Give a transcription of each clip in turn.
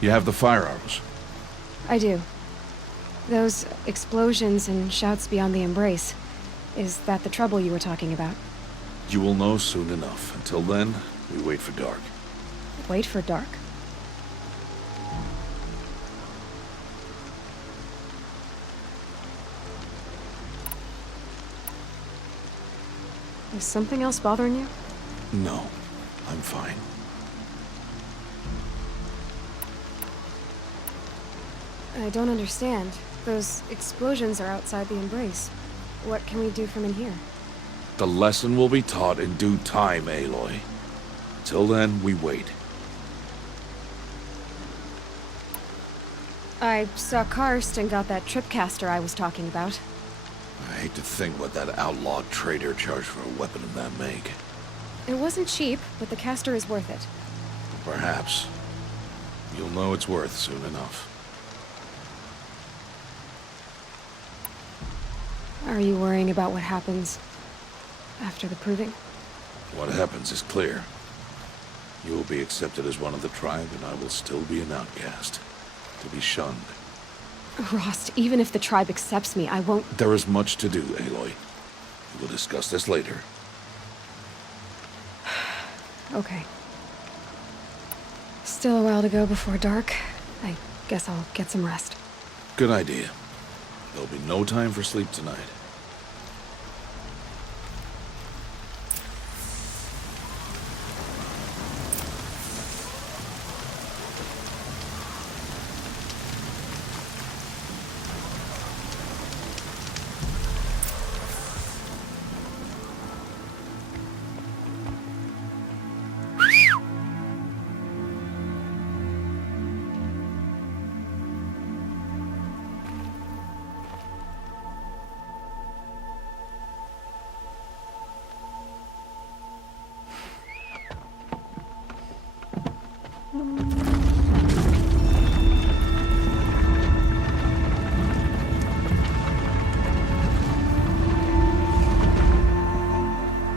You have the fire arrows? I do. Those explosions and shouts beyond the embrace. Is that the trouble you were talking about? You will know soon enough. Until then, we wait for dark. Wait for dark? Is something else bothering you? No, I'm fine. I don't understand. Those explosions are outside the embrace. What can we do from in here? The lesson will be taught in due time, Aloy. Until then, we wait. I saw Karst and got that tripcaster I was talking about. I hate to think what that outlawed trader charged for a weapon of that make. It wasn't cheap, but the caster is worth it. Perhaps. You'll know it's worth soon enough. Are you worrying about what happens after the proving? What happens is clear. You will be accepted as one of the tribe, and I will still be an outcast. To be shunned. Rost, even if the tribe accepts me, I won't— There is much to do, Aloy. We will discuss this later. Okay. Still a while to go before dark. I guess I'll get some rest. Good idea. There'll be no time for sleep tonight.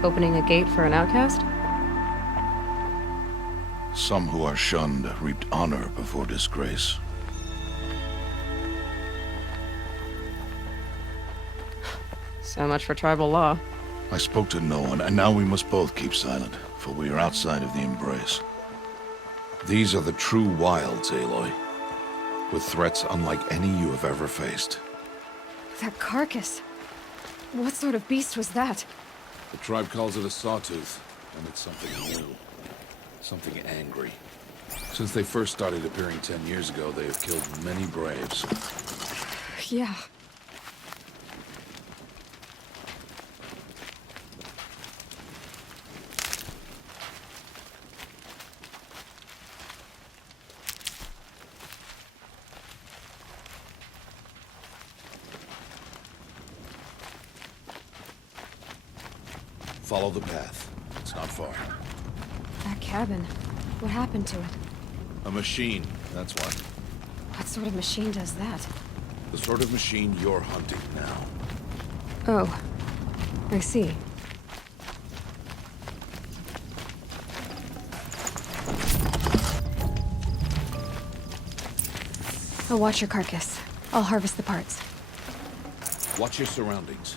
Opening a gate for an outcast? Some who are shunned reaped honor before disgrace. So much for tribal law. I spoke to no one, and now we must both keep silent, for we are outside of the embrace. These are the true wilds, Aloy, with threats unlike any you have ever faced. That carcass. What sort of beast was that? The tribe calls it a sawtooth, and it's something new. Something angry. Since they first started appearing 10 years ago, they have killed many braves. Yeah. Follow the path. It's not far. That cabin. What happened to it? A machine, that's what. What sort of machine does that? The sort of machine you're hunting now. Oh. I see. I'll watch your carcass. I'll harvest the parts. Watch your surroundings.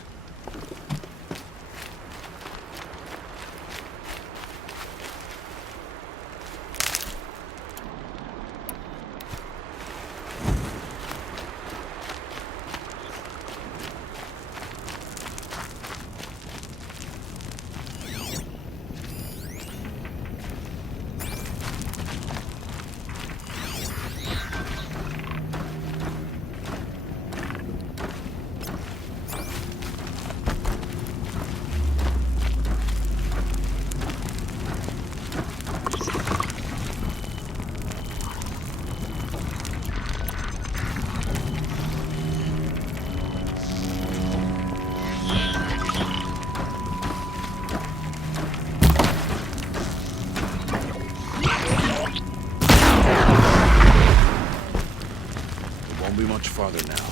Won't be much farther now.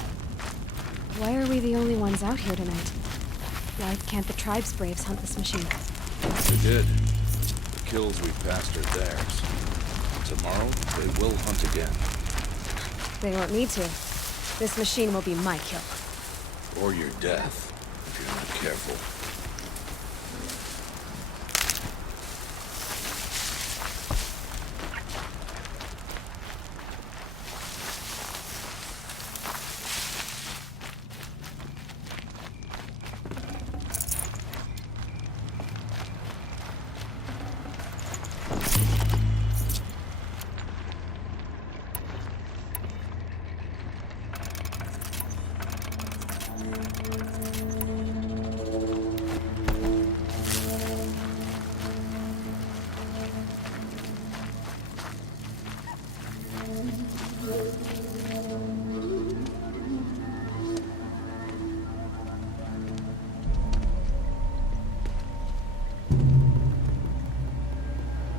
Why are we the only ones out here tonight? Why can't the tribe's braves hunt this machine? They did. The kills we passed are theirs. and tomorrow they will hunt again. They won't need to. This machine will be my kill. Or your death, if you're not careful.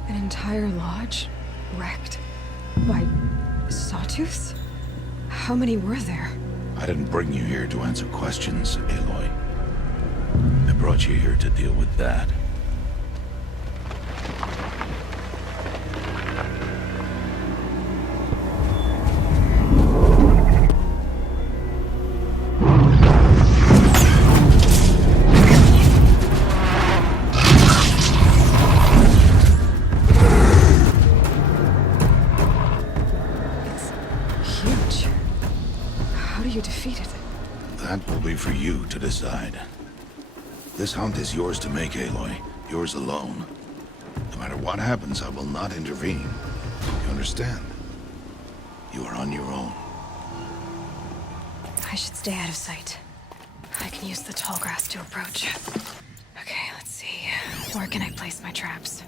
An entire lodge wrecked by sawtooths? How many were there? I didn't bring you here to answer questions, Aloy. I brought you here to deal with that. Huge. How do you defeat it? That will be for you to decide. This hunt is yours to make, Aloy. Yours alone. No matter what happens, I will not intervene. You understand? You are on your own. I should stay out of sight. I can use the tall grass to approach. Okay, let's see. Where can I place my traps?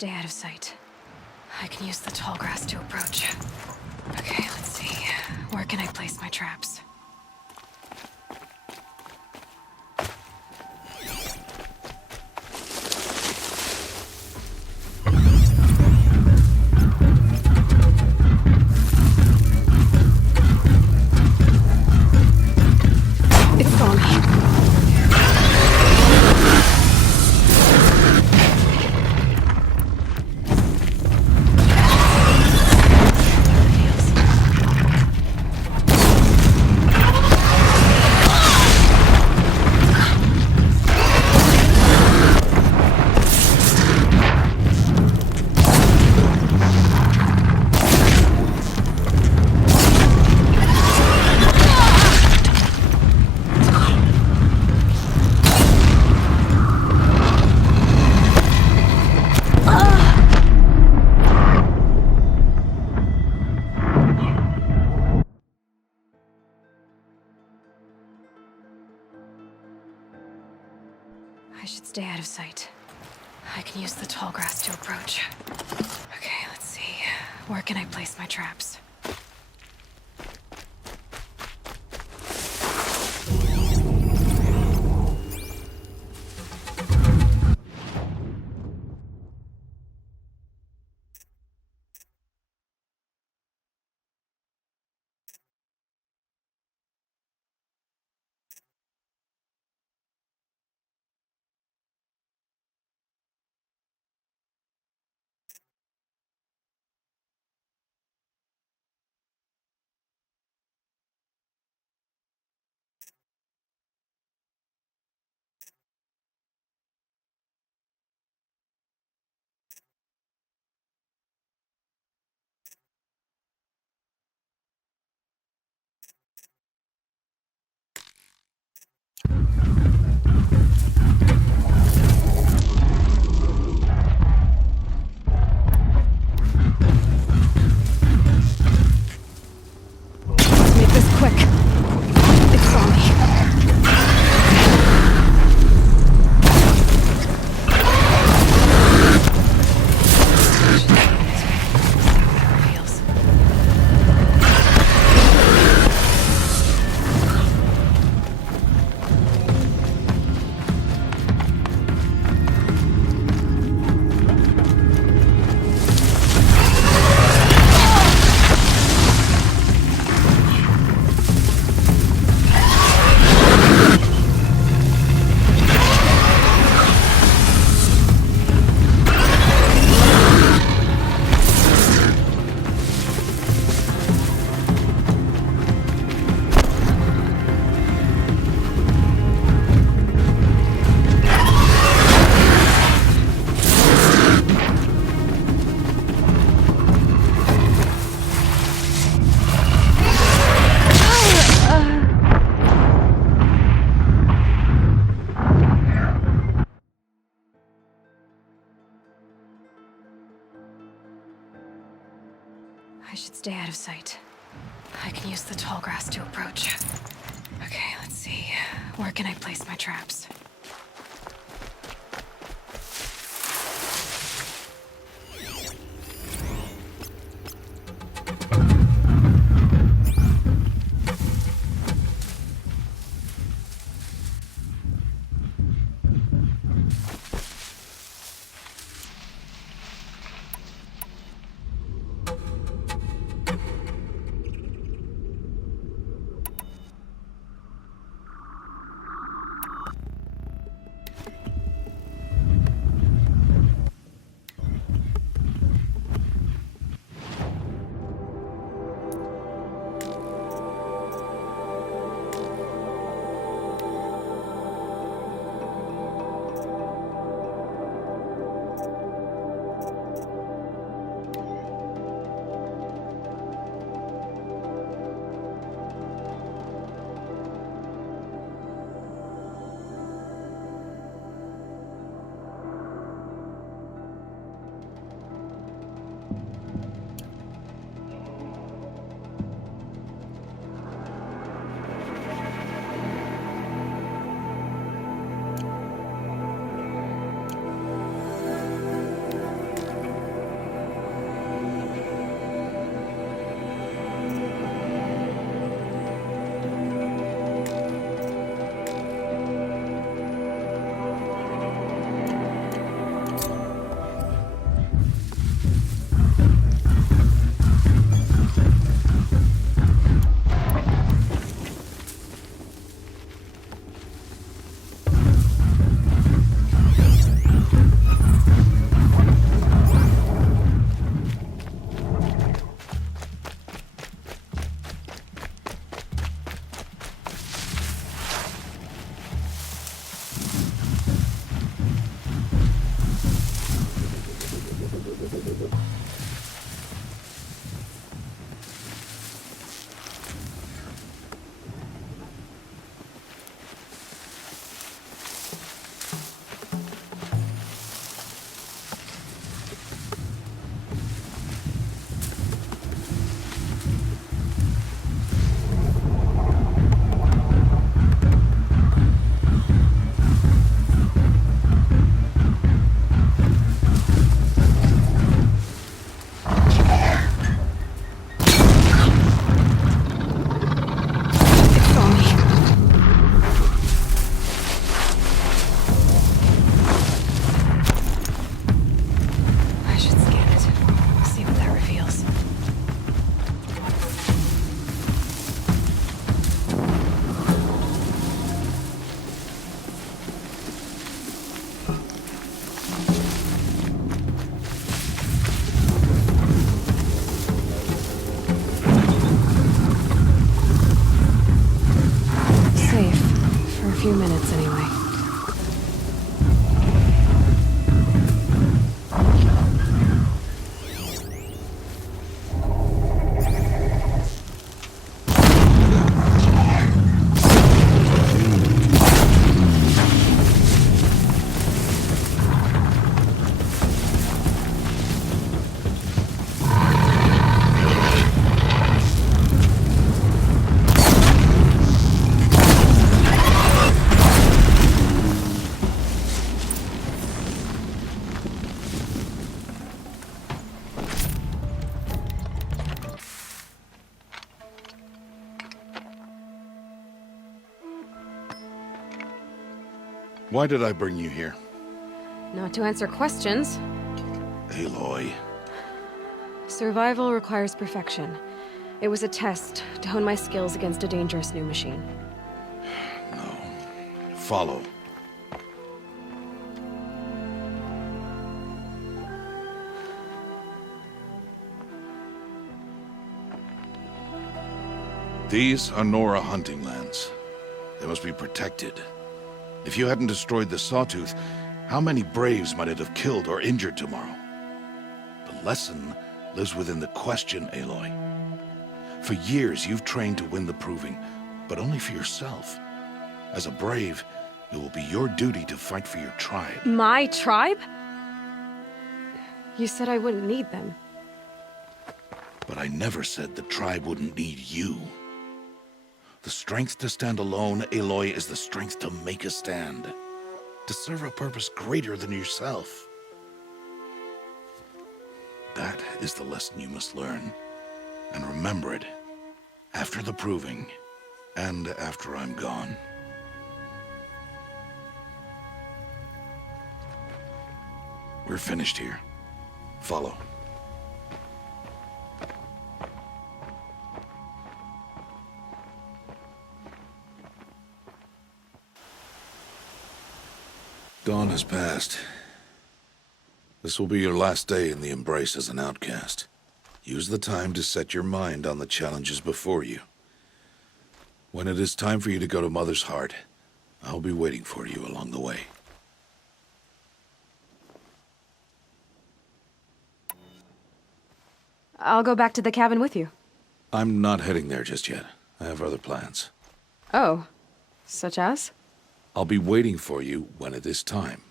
stay out of sight. I can use the tall grass to approach. Okay, let's see. Where can I place my traps? It saw me. I should stay out of sight. I can use the tall grass to approach. Okay, let's see. Where can I place my traps? Make this quick. It saw me. Feels. I should stay out of sight. I can use the tall grass to approach. Okay, let's see. Where can I place my traps? few minutes anyway. Why did I bring you here? Not to answer questions. Aloy. Survival requires perfection. It was a test to hone my skills against a dangerous new machine. No. Follow. These are Nora hunting lands. They must be protected. If you hadn't destroyed the Sawtooth, how many Braves might it have killed or injured tomorrow? The lesson lives within the question, Aloy. For years, you've trained to win the Proving, but only for yourself. As a Brave, it will be your duty to fight for your tribe. My tribe? You said I wouldn't need them. But I never said the tribe wouldn't need you. The strength to stand alone, Aloy, is the strength to make a stand. To serve a purpose greater than yourself. That is the lesson you must learn. And remember it. After the Proving. And after I'm gone. We're finished here. Follow. Dawn has passed. This will be your last day in the Embrace as an outcast. Use the time to set your mind on the challenges before you. When it is time for you to go to Mother's Heart, I'll be waiting for you along the way. I'll go back to the cabin with you. I'm not heading there just yet. I have other plans. Oh. Such as? I'll be waiting for you when it is time.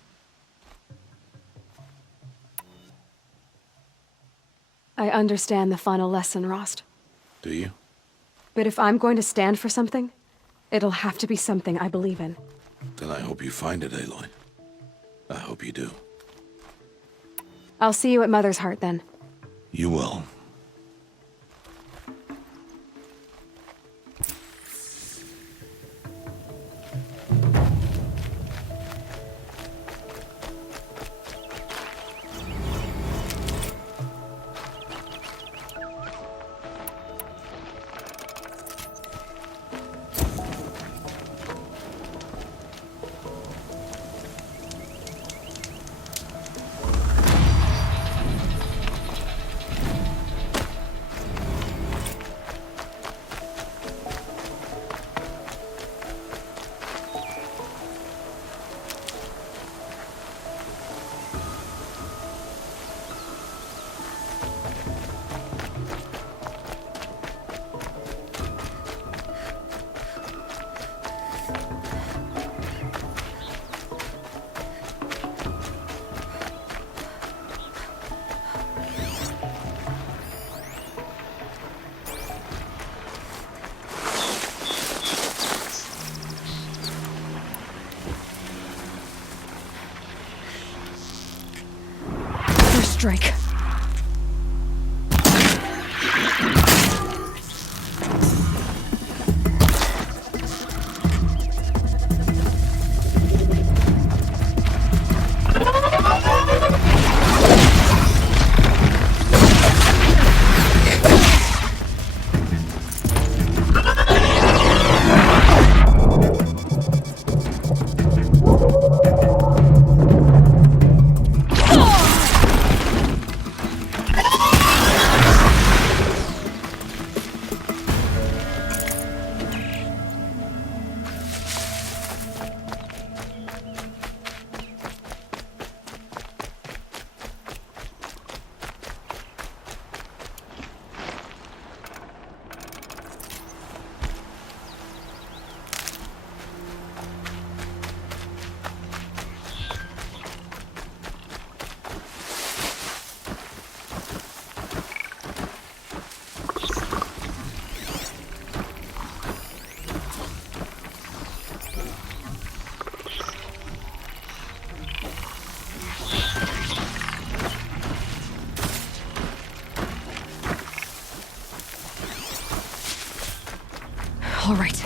I understand the final lesson, Rost. Do you? But if I'm going to stand for something, it'll have to be something I believe in. Then I hope you find it, Aloy. I hope you do. I'll see you at Mother's Heart, then. You will. Strike. All right.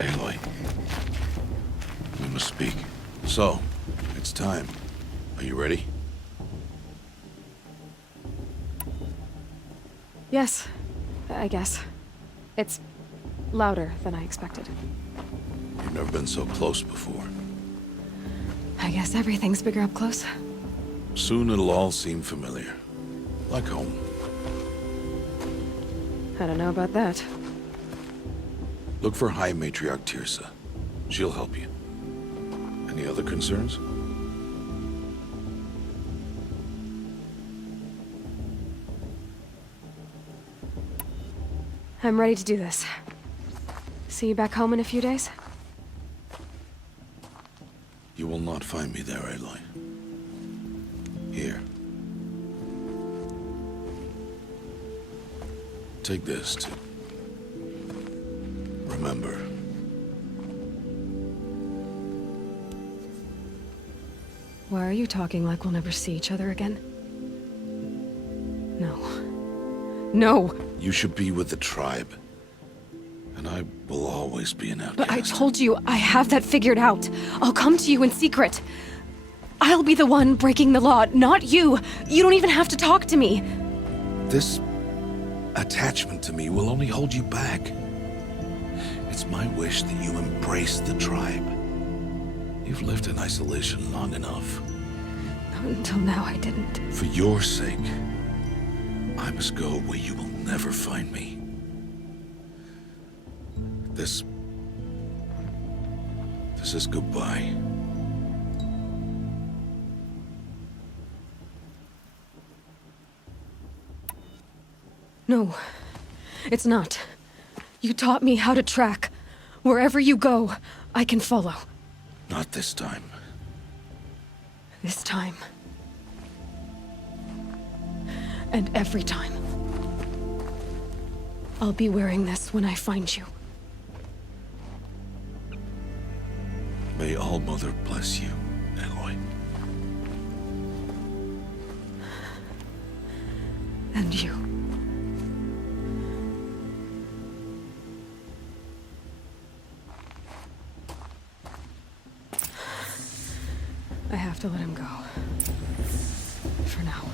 Aloy, we must speak. So, it's time. Are you ready? Yes, I guess. It's louder than I expected. You've never been so close before. I guess everything's bigger up close. Soon it'll all seem familiar. Like home. I don't know about that. Look for High Matriarch Tirsa. She'll help you. Any other concerns? I'm ready to do this. See you back home in a few days? You will not find me there, Aloy. Here. Take this to remember. Why are you talking like we'll never see each other again? No. No! You should be with the tribe. And I will always be an outcast. But I told you, I have that figured out. I'll come to you in secret. I'll be the one breaking the law, not you. You don't even have to talk to me. This attachment to me will only hold you back. It's my wish that you embrace the tribe. You've lived in isolation long enough. Until now, I didn't. For your sake, I must go where you will never find me. This is goodbye. No, it's not. You taught me how to track. Wherever you go, I can follow. Not this time. This time. And every time. I'll be wearing this when I find you. May All-Mother bless you, Aloy. And you. I have to let him go. For now.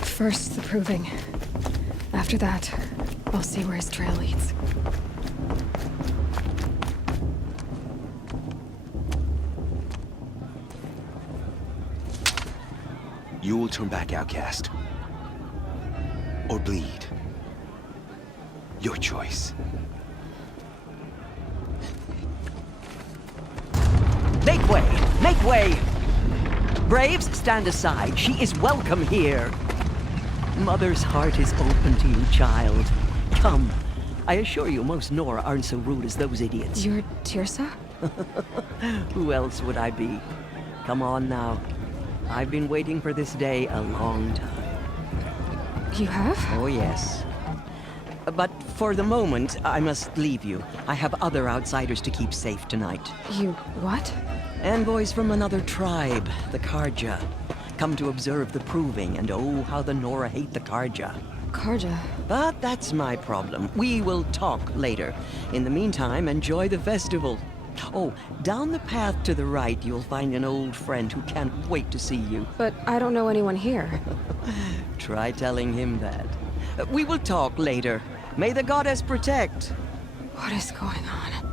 First, the proving. After that, I'll see where his trail leads. You will turn back, outcast. Or bleed. Your choice. Make way! Make way! Braves, stand aside. She is welcome here. Mother's heart is open to you, child. Come. I assure you, most Nora aren't so rude as those idiots. You're Tirsa? Who else would I be? Come on now. I've been waiting for this day a long time. You have? Oh, yes. But for the moment, I must leave you. I have other outsiders to keep safe tonight. You what? Envoys from another tribe, the Karja. Come to observe the proving, and oh, how the Nora hate the Karja. Karja? But that's my problem. We will talk later. In the meantime, enjoy the festival. Oh, down the path to the right, you'll find an old friend who can't wait to see you. But I don't know anyone here. Try telling him that. We will talk later. May the goddess protect. What is going on?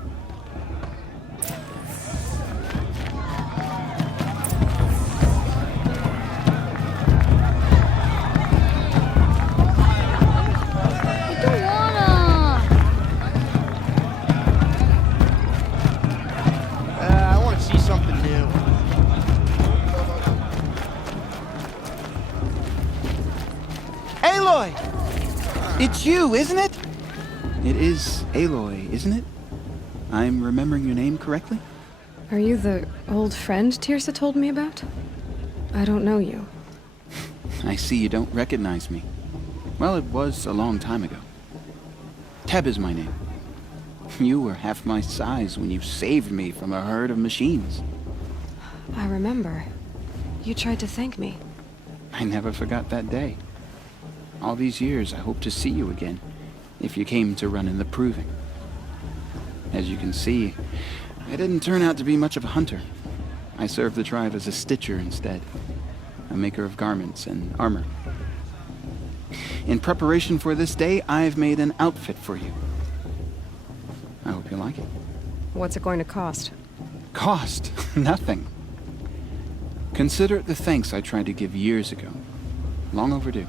I want to see something new. Aloy! It's you, isn't it? It is Aloy, isn't it? I'm remembering your name correctly? Are you the old friend Tirsa told me about? I don't know you. I see you don't recognize me. Well, it was a long time ago. Teb is my name. You were half my size when you saved me from a herd of machines. I remember. You tried to thank me. I never forgot that day. All these years, I hope to see you again, if you came to run in the Proving. As you can see, I didn't turn out to be much of a hunter. I served the tribe as a stitcher instead, a maker of garments and armor. In preparation for this day, I've made an outfit for you. I hope you like it. What's it going to cost? Cost? Nothing. Consider it the thanks I tried to give years ago. Long overdue.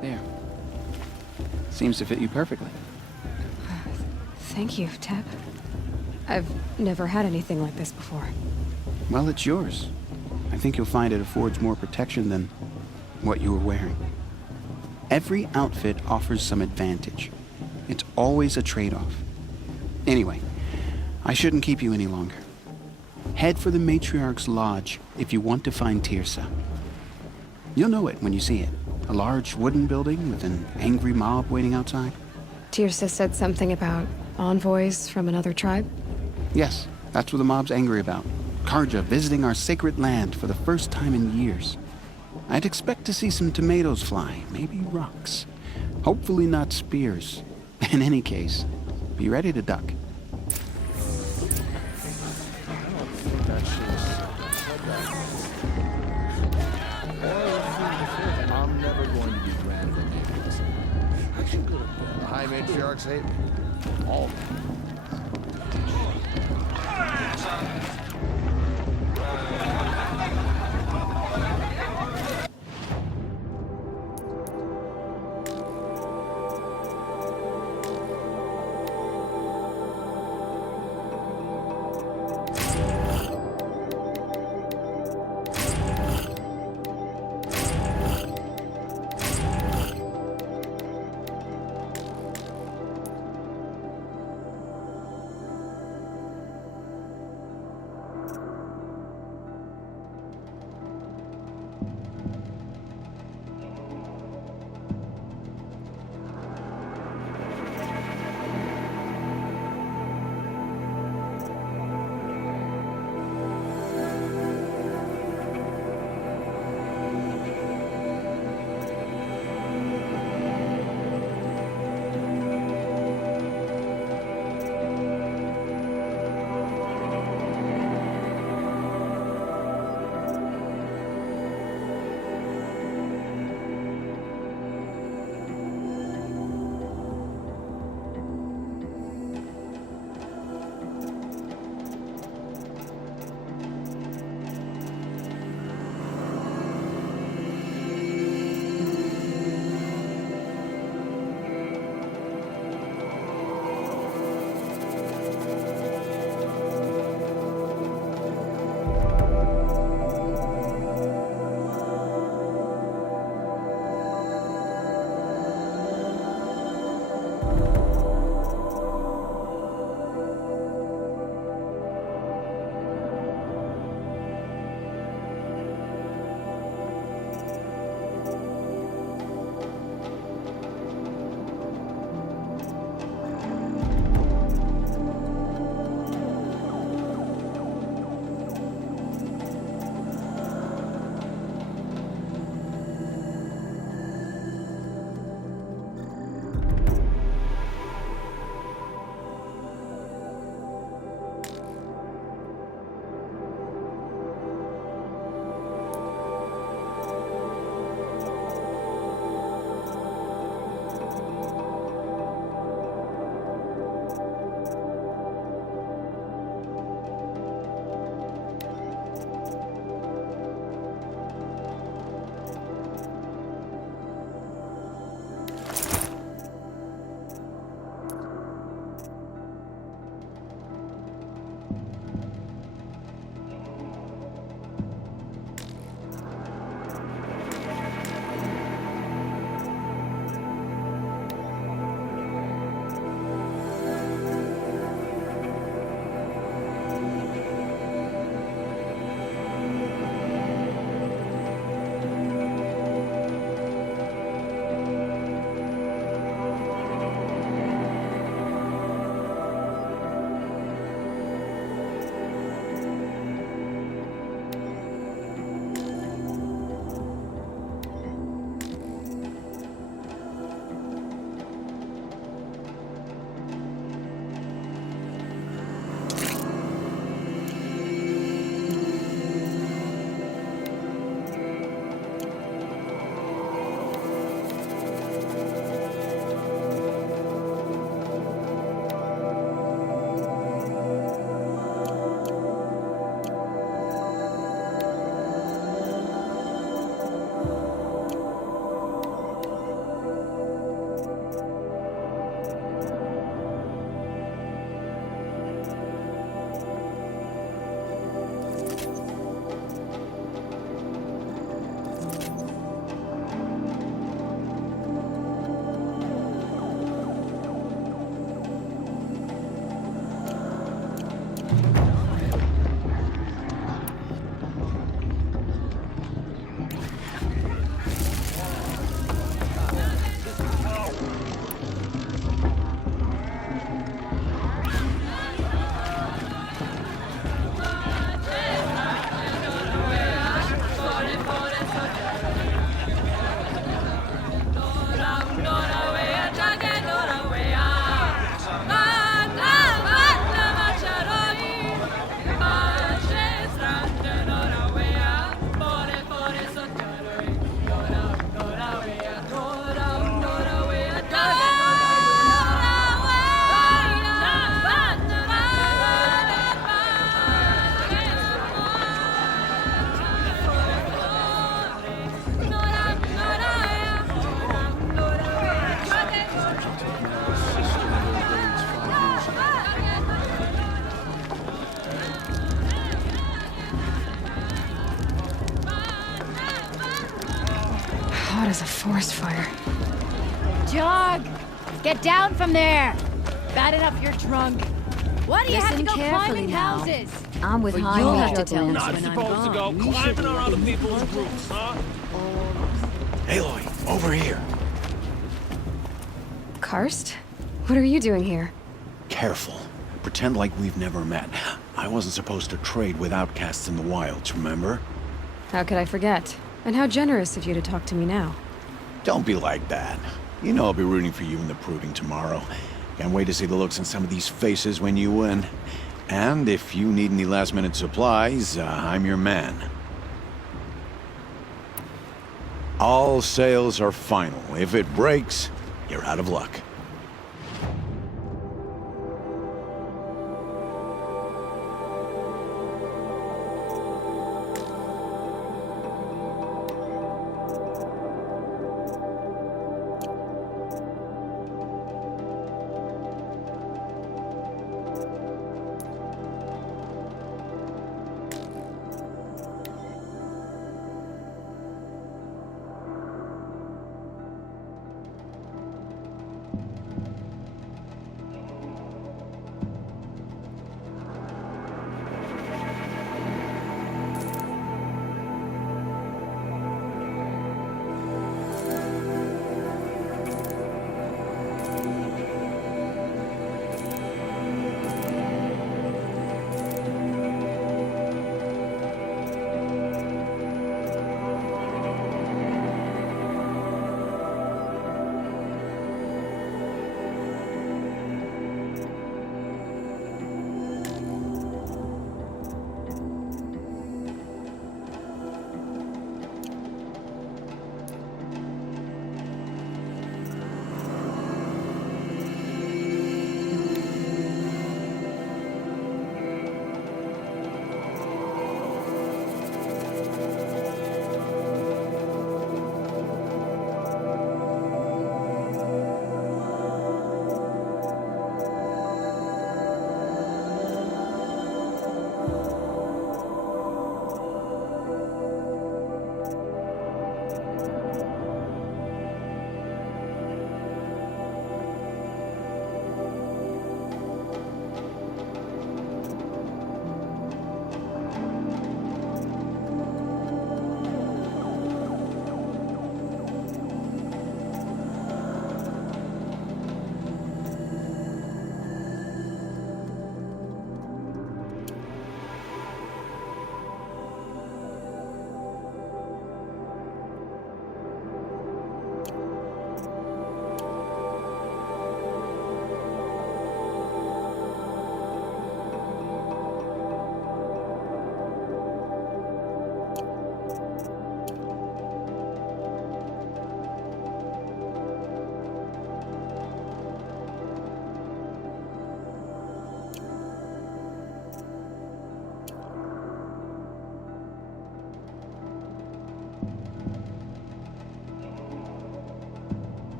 There. Seems to fit you perfectly. Thank you, Teb. I've never had anything like this before. Well, it's yours. I think you'll find it affords more protection than what you were wearing. Every outfit offers some advantage. It's always a trade-off. Anyway, I shouldn't keep you any longer. Head for the Matriarch's Lodge if you want to find Tirsa. You'll know it when you see it. A large wooden building with an angry mob waiting outside. Tirsa said something about envoys from another tribe? Yes, that's what the mob's angry about. Karja visiting our sacred land for the first time in years. I'd expect to see some tomatoes fly, maybe rocks. Hopefully not spears. In any case, be ready to duck. I'm never going to be granted a name. I should go to bed. The High Matriarchs hate me. All of them. God is a forest fire. Jog! Get down from there! Bad enough you're drunk. Why do you have to Listen go carefully climbing now. houses? I'm with high you'll major have to tell plans us when when I'm Supposed to go gone. climbing on other people's roofs, huh? Aloy, over here. Karst? What are you doing here? Careful. Pretend like we've never met. I wasn't supposed to trade with outcasts in the wilds, remember? How could I forget? And how generous of you to talk to me now. Don't be like that. You know I'll be rooting for you in the proving tomorrow. Can't wait to see the looks on some of these faces when you win. And if you need any last-minute supplies, I'm your man. All sales are final. If it breaks, you're out of luck.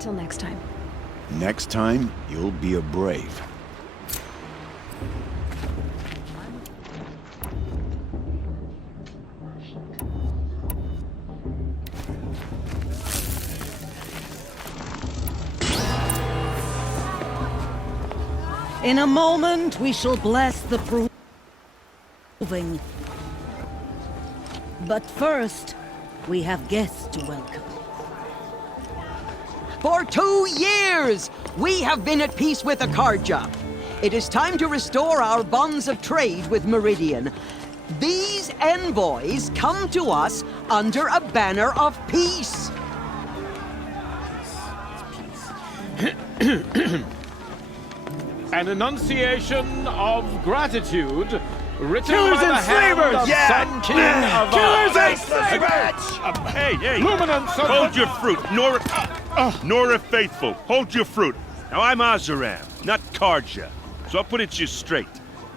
Until next time. Next time, you'll be a brave. In a moment, we shall bless the proving. But first, we have guests to welcome. For 2 years, we have been at peace with Akarja. It is time to restore our bonds of trade with Meridian. These envoys come to us under a banner of peace. An enunciation of gratitude written Killers by the and hand slavers! of Yeah! Sun King of Killers Ar. and slavers! Hey! Luminance of Hold your fruit, Nora Faithful. Hold your fruit. Now I'm Azaram, not Karja. So I'll put it to you straight.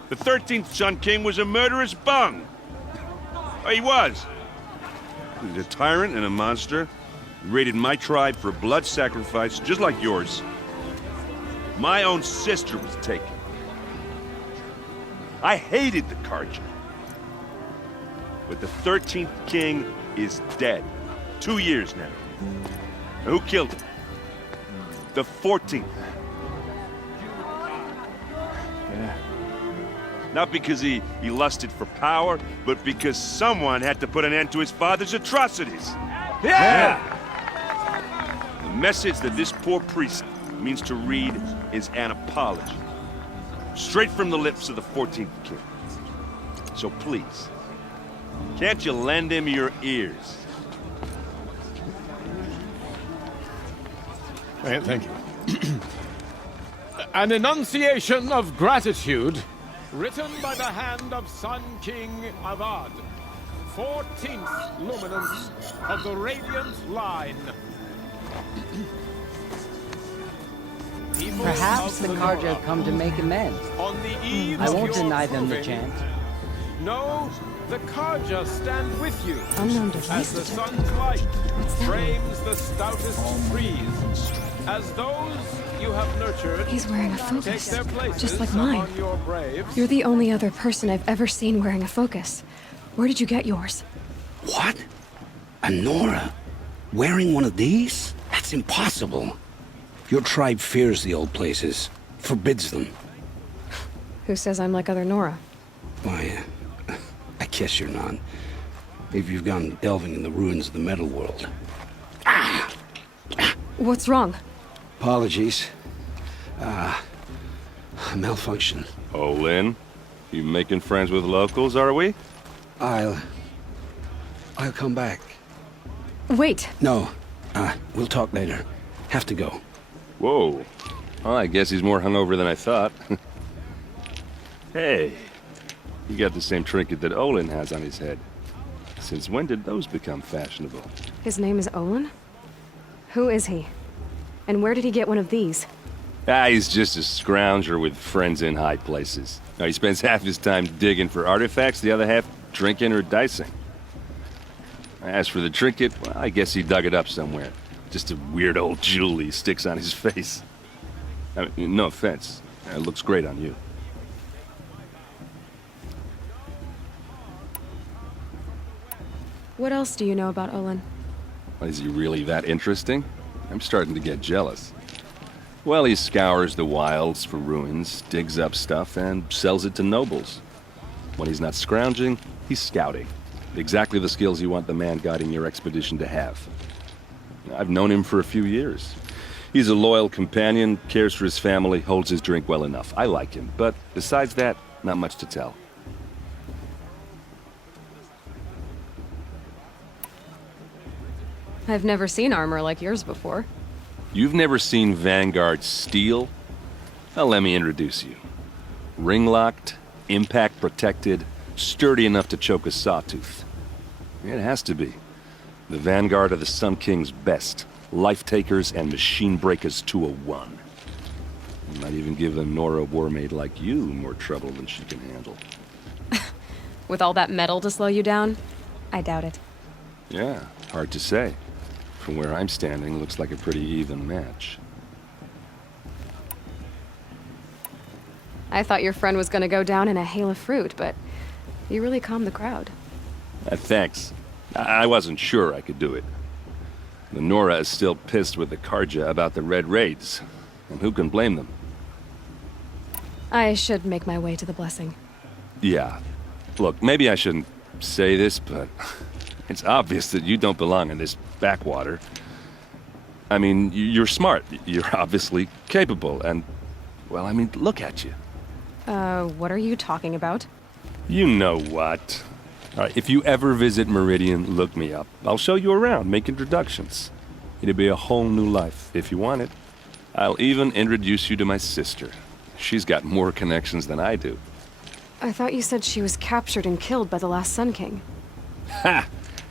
The 13th Sun King was a murderous bung. Oh, he was. He was a tyrant and a monster. He raided my tribe for blood sacrifice, just like yours. My own sister was taken. I hated the Karja. But the 13th king is dead. 2 years now. And who killed him? The 14th. Yeah. Not because he lusted for power, but because someone had to put an end to his father's atrocities. Yeah! The message that this poor priest means to read is an apology. Straight from the lips of the 14th king. So please, can't you lend him your ears? Thank you. An enunciation of gratitude written by the hand of Sun King Avad, 14th luminance of the Radiant Line. People Perhaps of the Karja Nora, have come to make amends. on the eve I of won't your deny them the proving, chance. No, the Karja stand with you. Unknown As device the detected. sun's light What's that? frames the stoutest trees, as those you have nurtured He's wearing a take focus, their places just like mine. among your braves. You're the only other person I've ever seen wearing a focus. Where did you get yours? What? A Nora? Wearing one of these? That's impossible. Your tribe fears the old places, forbids them. Who says I'm like other Nora? Why, I guess you're not. Maybe you've gone delving in the ruins of the metal world. What's wrong? Apologies. Malfunction. Oh, Lynn, you making friends with locals, are we? I'll come back. Wait! No, we'll talk later. Have to go. Whoa. Well, I guess he's more hungover than I thought. Hey, you got the same trinket that Olin has on his head. Since when did those become fashionable? His name is Olin? Who is he? And where did he get one of these? He's just a scrounger with friends in high places. Now, he spends half his time digging for artifacts, the other half drinking or dicing. As for the trinket, well, I guess he dug it up somewhere. Just a weird old jewel he sticks on his face. I mean, no offense. It looks great on you. What else do you know about Olin? Is he really that interesting? I'm starting to get jealous. Well, he scours the wilds for ruins, digs up stuff, and sells it to nobles. When he's not scrounging, he's scouting. Exactly the skills you want the man guiding your expedition to have. I've known him for a few years. He's a loyal companion, cares for his family, holds his drink well enough. I like him, but besides that, not much to tell. I've never seen armor like yours before. You've never seen Vanguard steel? Well, let me introduce you. Ring-locked, impact-protected, sturdy enough to choke a sawtooth. It has to be. The Vanguard of the Sun King's best. Life-takers and machine-breakers to a one. Might even give a Nora warmaid like you more trouble than she can handle. With all that metal to slow you down? I doubt it. Yeah, hard to say. From where I'm standing, looks like a pretty even match. I thought your friend was gonna go down in a hail of fruit, but you really calmed the crowd. Thanks. I wasn't sure I could do it. The Nora is still pissed with the Karja about the Red Raids, and who can blame them? I should make my way to the blessing. Yeah. Look, maybe I shouldn't say this, but it's obvious that you don't belong in this backwater. I mean, you're smart. You're obviously capable, and, well, I mean, look at you. What are you talking about? You know what. All right, if you ever visit Meridian, look me up. I'll show you around, make introductions. It'll be a whole new life, if you want it. I'll even introduce you to my sister. She's got more connections than I do. I thought you said she was captured and killed by the last Sun King. Ha!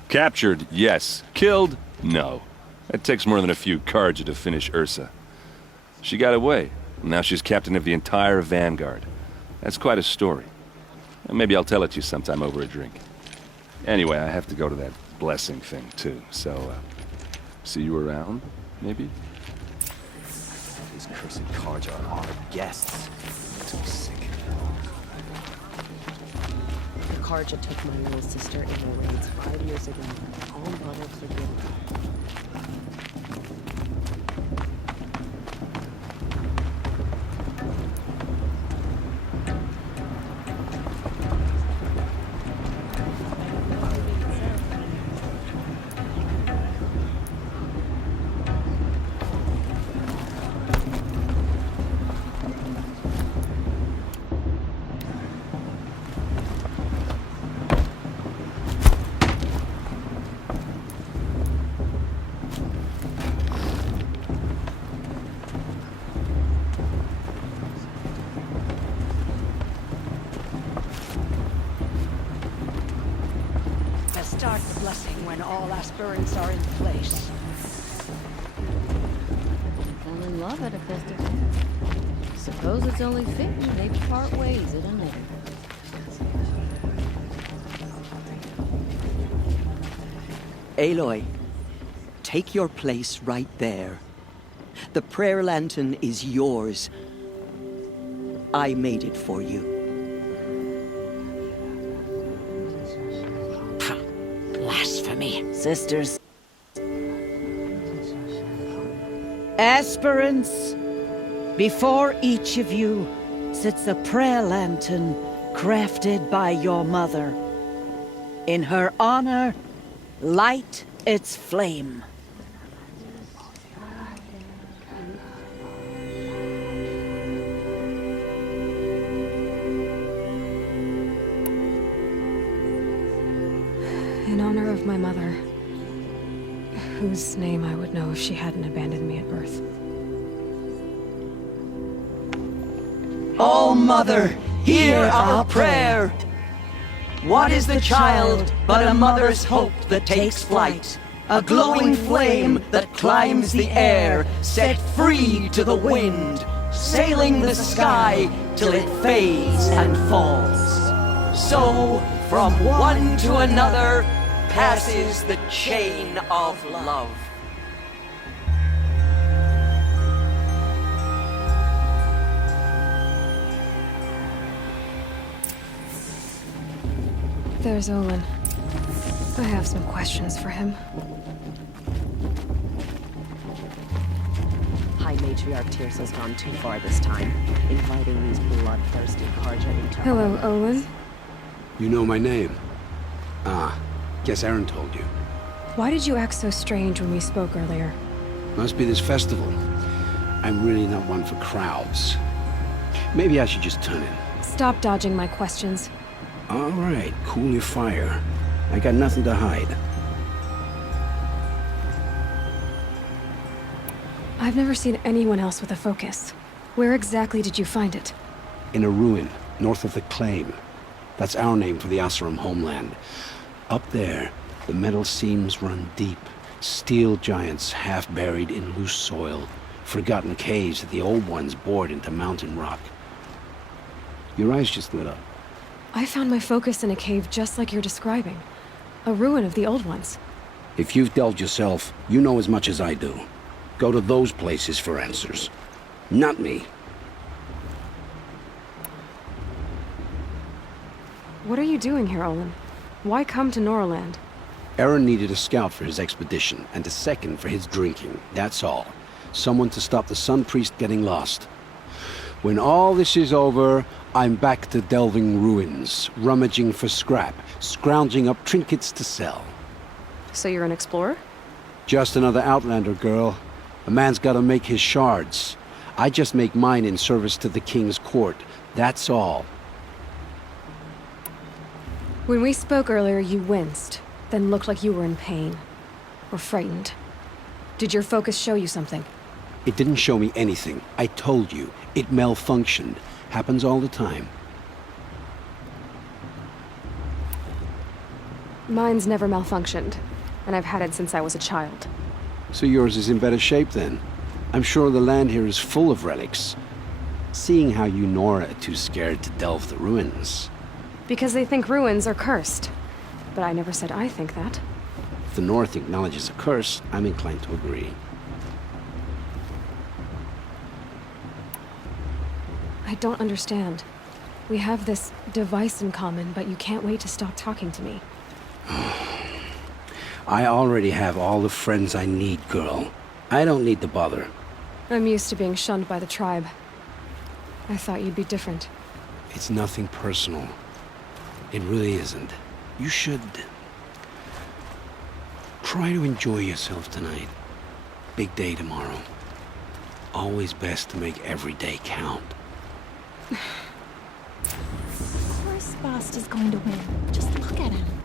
Captured, yes. Killed, no. It takes more than a few Karja to finish Ursa. She got away, and now she's captain of the entire Vanguard. That's quite a story. Maybe I'll tell it to you sometime over a drink. Anyway, I have to go to that blessing thing, too, so, see you around, maybe? These cursed Karja are honored guests. So sick. The Karja took my little sister in the raids 5 years ago. All bottled forgiven. Start the blessing when all aspirants are in place. Fell in love at a festival. Suppose it's only fitting they part ways at another. Aloy, take your place right there. The prayer lantern is yours. I made it for you. Blasphemy. Sisters. Aspirants, before each of you sits a prayer lantern crafted by your mother. In her honor, light its flame. In honor of my mother, whose name I would know if she hadn't abandoned me at birth. Oh, Mother, hear our prayer! What is the child but a mother's hope that takes flight? A glowing flame that climbs the air, set free to the wind, sailing the sky till it fades and falls. So, from one to another, passes the chain of love. There's Olin. I have some questions for him. High Matriarch Tirsa's gone too far this time, inviting these bloodthirsty Karja into her Hello, lands. Olin. You know my name? Ah, guess Aaron told you. Why did you act so strange when we spoke earlier? Must be this festival. I'm really not one for crowds. Maybe I should just turn in. Stop dodging my questions. All right, cool your fire. I got nothing to hide. I've never seen anyone else with a focus. Where exactly did you find it? In a ruin, north of the Claim. That's our name for the Oseram homeland. Up there, the metal seams run deep. Steel giants half buried in loose soil. Forgotten caves that the old ones bored into mountain rock. Your eyes just lit up. I found my focus in a cave just like you're describing. A ruin of the old ones. If you've delved yourself, you know as much as I do. Go to those places for answers. Not me. What are you doing here, Olin? Why come to Norland? Aaron needed a scout for his expedition, and a second for his drinking. That's all. Someone to stop the Sun Priest getting lost. When all this is over, I'm back to delving ruins, rummaging for scrap, scrounging up trinkets to sell. So you're an explorer? Just another Outlander, girl. A man's gotta make his shards. I just make mine in service to the King's court. That's all. When we spoke earlier, you winced, then looked like you were in pain. Or frightened. Did your focus show you something? It didn't show me anything. I told you. It malfunctioned. Happens all the time. Mine's never malfunctioned, and I've had it since I was a child. So yours is in better shape then. I'm sure the land here is full of relics. Seeing how you Nora are too scared to delve the ruins. Because they think ruins are cursed. But I never said I think that. If the North acknowledges a curse, I'm inclined to agree. I don't understand. We have this device in common, but you can't wait to stop talking to me. I already have all the friends I need, girl. I don't need to bother. I'm used to being shunned by the tribe. I thought you'd be different. It's nothing personal. It really isn't. You should try to enjoy yourself tonight. Big day tomorrow. Always best to make every day count. Of course Bast is going to win. Just look at him.